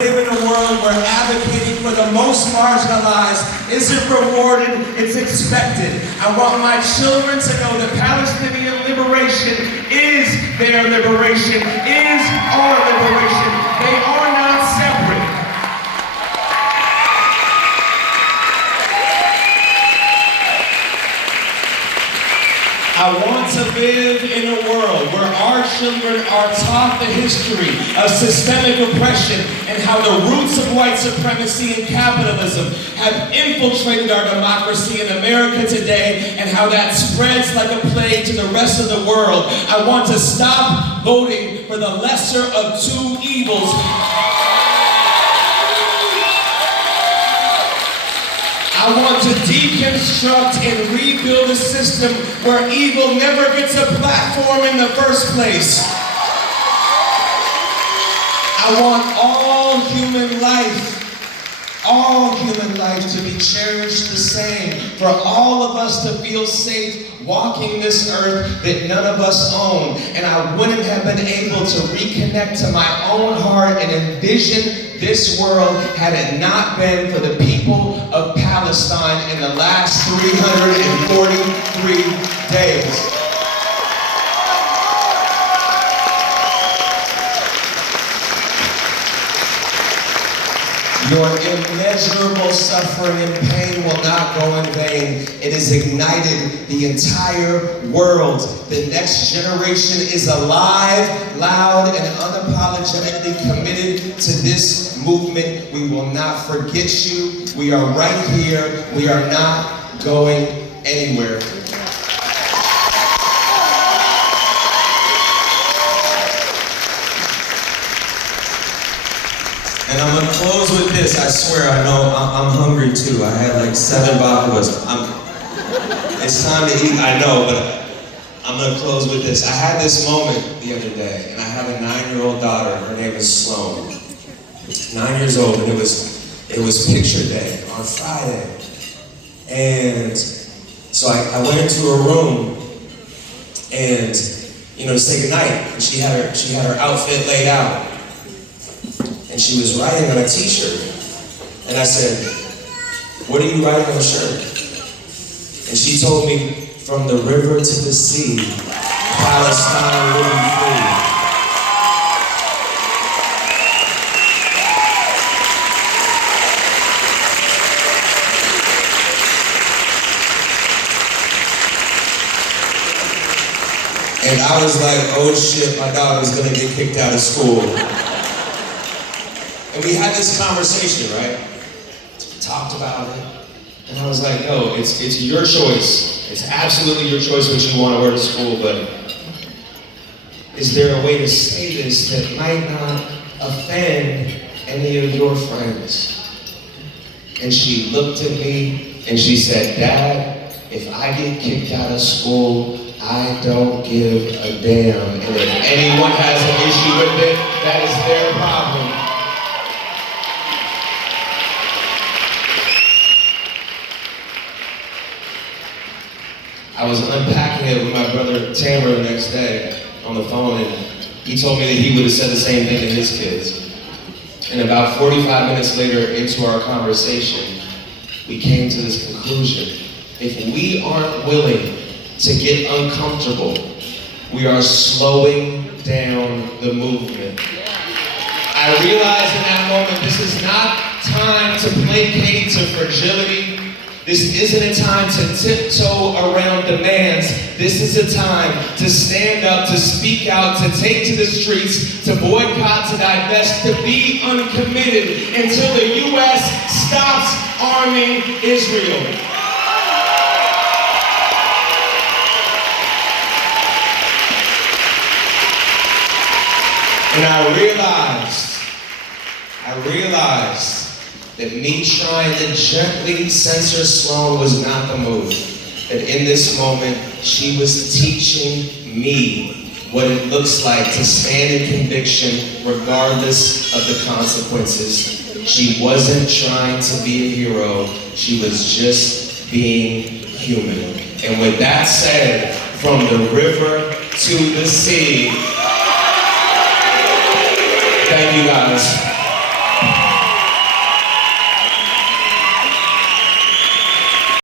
live in a world where advocating for the most marginalized isn't rewarded, it's expected. I want my children to know that Palestinian liberation is their liberation, is our liberation. They are not separate. I want to live in a world where our children are taught the history of systemic oppression and how the roots of white supremacy and capitalism have infiltrated our democracy in America today and how that spreads like a plague to the rest of the world. I want to stop voting for the lesser of two evils. I want to deconstruct and rebuild a system where evil never gets a platform in the first place. I want all human life to be cherished the same, for all of us to feel safe walking this earth that none of us own. And I wouldn't have been able to reconnect to my own heart and envision this world had it not been for the people of Palestine in the last 343 days. Your immeasurable suffering and pain will not go in vain. It has ignited the entire world. The next generation is alive, loud, and unapologetically committed to this movement. We will not forget you. We are right here. We are not going anywhere. And I'm gonna close with this. I swear, I know I'm hungry too. I had like 7 vodkas. It's time to eat, I know, but I'm gonna close with this. I had this moment the other day, and I have a 9-year-old daughter. Her name is Sloan. 9 years old, and it was picture day on Friday. And so I went into her room, and to say goodnight. And she had her outfit laid out. And she was writing on a t-shirt. And I said, "What are you writing on the shirt?" And she told me, "From the river to the sea, Palestine will be free." And I was like, oh shit, my daughter was gonna get kicked out of school. And we had this conversation, right? We talked about it. And I was like, no, it's your choice. It's absolutely your choice what you want to wear to school, but is there a way to say this that might not offend any of your friends? And she looked at me and she said, "Dad, if I get kicked out of school, I don't give a damn. And if anyone has an issue with it, that is their problem." I was unpacking it with my brother Tamara the next day on the phone, and he told me that he would have said the same thing to his kids. And about 45 minutes later into our conversation, we came to this conclusion. If we aren't willing to get uncomfortable, we are slowing down the movement. I realized in that moment, this is not time to placate to fragility. This isn't a time to tiptoe around demands. This is a time to stand up, to speak out, to take to the streets, to boycott, to divest, to be uncommitted until the U.S. stops arming Israel. And I realized that me trying to gently censor Sloan was not the move. That in this moment, she was teaching me what it looks like to stand in conviction regardless of the consequences. She wasn't trying to be a hero, she was just being human. And with that said, from the river to the sea, thank you guys.